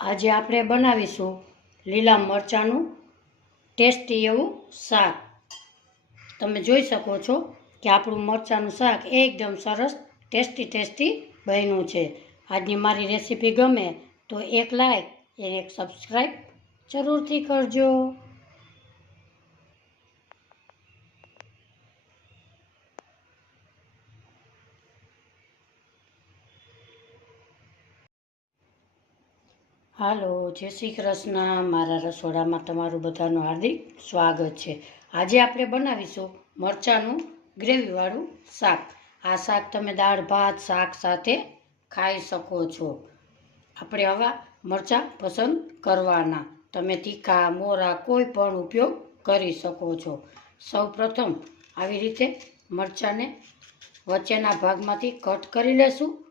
આજે આપણે બનાવીશું લીલા મરચાંનું ટેસ્ટી એવું શાક. તમે જોઈ શકો છો કે આપણું મરચાંનું શાક એકદમ સરસ ટેસ્ટી ટેસ્ટી બન્યું છે. આજની મારી રેસીપી ગમે તો એક લાઈક અને એક સબસ્ક્રાઈબ જરૂરથી કરજો. હાલો, જય શ્રી કૃષ્ણ. મારા રસોડામાં તમારું બધાનું હાર્દિક સ્વાગત છે. આજે આપણે બનાવીશું મરચાંનું ગ્રેવીવાળું શાક. આ શાક તમે દાળ, ભાત, શાક સાથે ખાઈ શકો છો. આપણે આવા મરચાં પસંદ કરવાના. તમે તીખા, મોરા, કોઈ પણ ઉપયોગ કરી શકો છો. સૌ પ્રથમ આવી રીતે મરચાંને વચ્ચેના ભાગમાંથી કટ કરી લેશું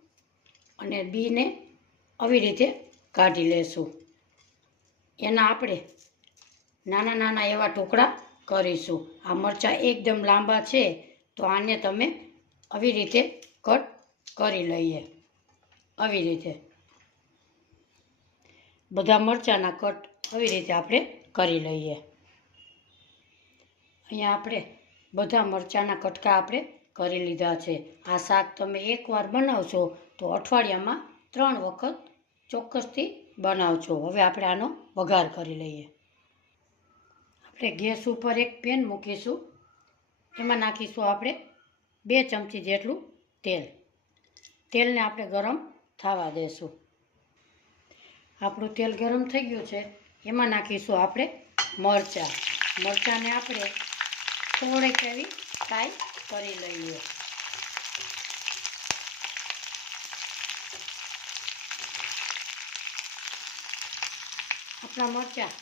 અને બીને આવી રીતે કાઢી લેશું. એના આપણે નાના નાના એવા ટુકડા કરીશું. આ મરચાં એકદમ લાંબા છે, તો આને તમે આવી રીતે કટ કરી લઈએ. આવી રીતે. બધા મરચાંના કટ આવી રીતે આપણે કરી લઈએ. અહીંયા આપણે બધા મરચાંના કટકા આપણે કરી લીધા છે. આ શાક તમે એકવાર બનાવશો તો અઠવાડિયામાં ત્રણ વખત ચોક્કસથી બનાવજો. હવે આપણે આનો વઘાર કરી લઈએ. આપણે ગેસ ઉપર એક પેન મૂકીશું. એમાં નાખીશું આપણે બે ચમચી જેટલું તેલ. તેલને આપણે ગરમ થવા દેશું. આપણું તેલ ગરમ થઈ ગયું છે. એમાં નાખીશું આપણે મરચાં. મરચાંને આપણે થોડીક એવી ફ્રાય કરી લઈએ. આપણા મરચાં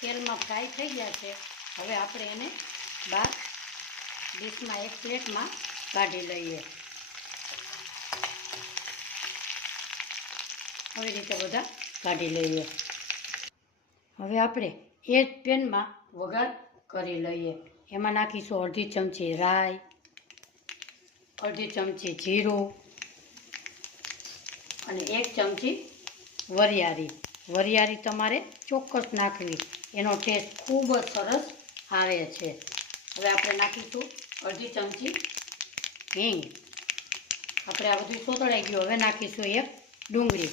તેલમાં ફ્રાય થઈ ગયા છે. હવે આપણે એને બહાર ડીશમાં એક પ્લેટમાં કાઢી લઈએ. આવી રીતે બધા કાઢી લઈએ. હવે આપણે એ જ પેનમાં વઘાર કરી લઈએ. એમાં નાખીશું અડધી ચમચી રાઈ, અડધી ચમચી જીરું અને એક ચમચી વરિયાળી. વરિયાળી તમારે ચોક્કસ નાખવી. એનો ટેસ્ટ ખૂબ જ સરસ આવે છે. હવે આપણે નાખીશું અડધી ચમચી હિંગ. આપણે આ બધું સોતળાઈ ગયું. હવે નાખીશું એક ડુંગળી.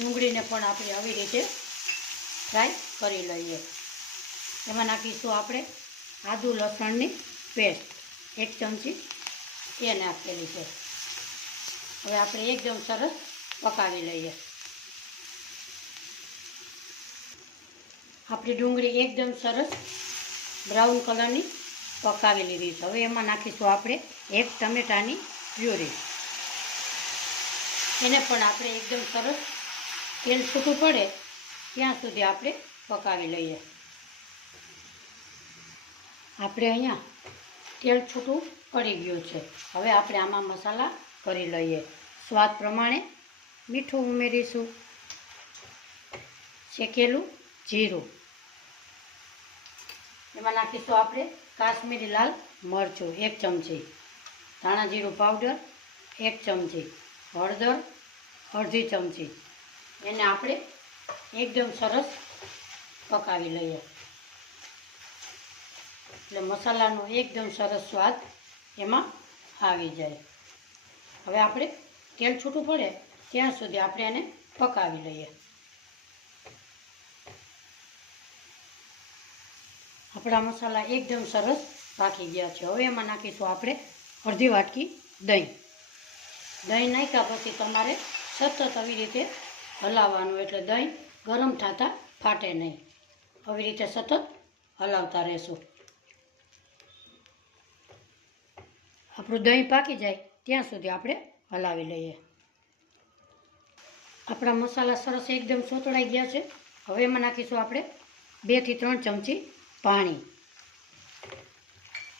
ડુંગળીને પણ આપણે આવી રીતે ફ્રાય કરી લઈએ. એમાં નાખીશું આપણે આદુ લસણની પેસ્ટ. એક ચમચી એ નાખેલી છે. હવે આપણે એકદમ સરસ પકાવી લઈએ. આપણી ડુંગળી એકદમ સરસ બ્રાઉન કલરની પકાવી લીધી છે. હવે એમાં નાખીશું આપણે એક ટમેટાની પ્યુરી. એને પણ આપણે એકદમ સરસ તેલ છૂટું પડે ત્યાં સુધી આપણે પકાવી લઈએ. આપણે અહીંયા તેલ છૂટું પડી ગયું છે. હવે આપણે આમાં મસાલા કરી લઈએ. સ્વાદ પ્રમાણે મીઠું ઉમેરીશું. શેકેલું જીરું. એમાં નાખીશું આપણે કાશ્મીરી લાલ મરચું, એક ચમચી. ધાણા જીરું પાવડર, એક ચમચી. હળદર, અડધી ચમચી. એને આપણે એકદમ સરસ પકાવી લઈએ. એટલે મસાલાનો એકદમ સરસ સ્વાદ એમાં આવી જાય. હવે આપણે તેલ છૂટું પડે ત્યાં સુધી આપણે એને પકાવી લઈએ. આપણા મસાલા એકદમ સરસ પાકી ગયા છે. હવે એમાં નાખીશું આપણે અડધી વાટકી દહીં. દહીં નાખ્યા પછી તમારે સતત આવી રીતે હલાવવાનું એટલે દહીં ગરમ થતાં ફાટે નહીં. આવી રીતે સતત હલાવતા રહેશું. આપણું દહીં પાકી જાય ત્યાં સુધી આપણે હલાવી લઈએ. આપણા મસાલા સરસ એકદમ સોતળાઈ ગયા છે. હવે એમાં નાખીશું આપણે બેથી ત્રણ ચમચી પાણી.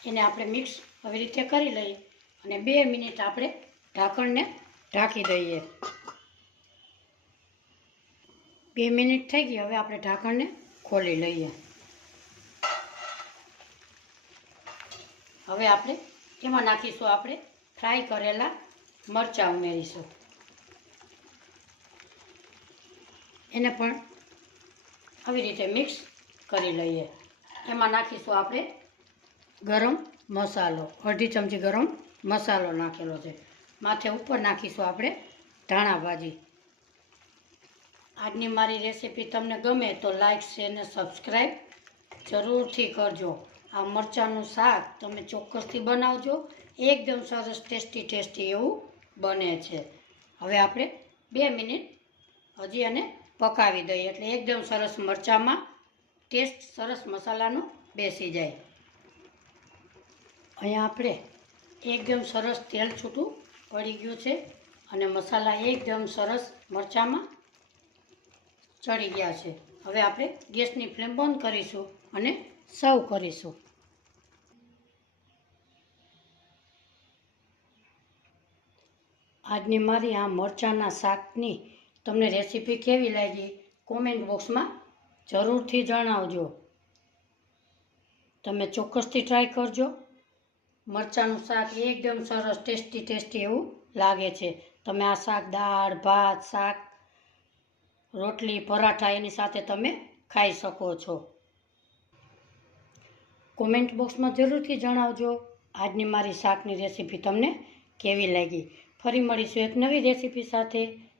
એને આપણે મિક્સ આવી રીતે કરી લઈએ અને બે મિનિટ આપણે ઢાંકણને ઢાંકી દઈએ. બે મિનિટ થઈ ગઈ, હવે આપણે ઢાંકણને ખોલી લઈએ. હવે આપણે એમાં નાખીશું આપણે ફ્રાય કરેલા મરચાં ઉમેરીશું. એને પણ આવી રીતે મિક્સ કરી લઈએ. એમાં નાખીશું આપણે ગરમ મસાલો. અડધી ચમચી ગરમ મસાલો નાખેલો છે. માથે ઉપર નાખીશું આપણે ધાણા ભાજી. આજની મારી રેસીપી તમને ગમે તો લાઇક શેર ને સબસ્ક્રાઈબ જરૂરથી કરજો. આ મરચાંનું શાક તમે ચોક્કસથી બનાવજો. એકદમ સરસ ટેસ્ટી ટેસ્ટી એવું બને છે. હવે આપણે બે મિનિટ હજી અને પકાવી દઈએ એટલે એકદમ સરસ મરચાંમાં ટેસ્ટ સરસ મસાલાનો બેસી જાય. અહીંયા આપણે એકદમ સરસ તેલ છૂટું પડી ગયું છે અને મસાલા એકદમ સરસ મરચાંમાં ચડી ગયા છે. હવે આપણે ગેસની ફ્લેમ બંધ કરીશું અને સર્વ કરીશું. આજની મારી આ મરચાંના શાકની તમને રેસીપી કેવી લાગી? કોમેન્ટ બોક્સમાં જરૂરથી જણાવજો. તમે ચોક્કસથી ટ્રાય કરજો. મરચાંનું શાક એકદમ સરસ ટેસ્ટી ટેસ્ટી એવું લાગે છે. તમે આ શાક દાળ, ભાત, શાક, રોટલી, પરાઠા એની સાથે તમે ખાઈ શકો છો. કોમેન્ટ બોક્સમાં જરૂરથી જણાવજો આજની મારી શાકની રેસીપી તમને કેવી લાગી. ફરી મળીશું એક નવી રેસીપી સાથે.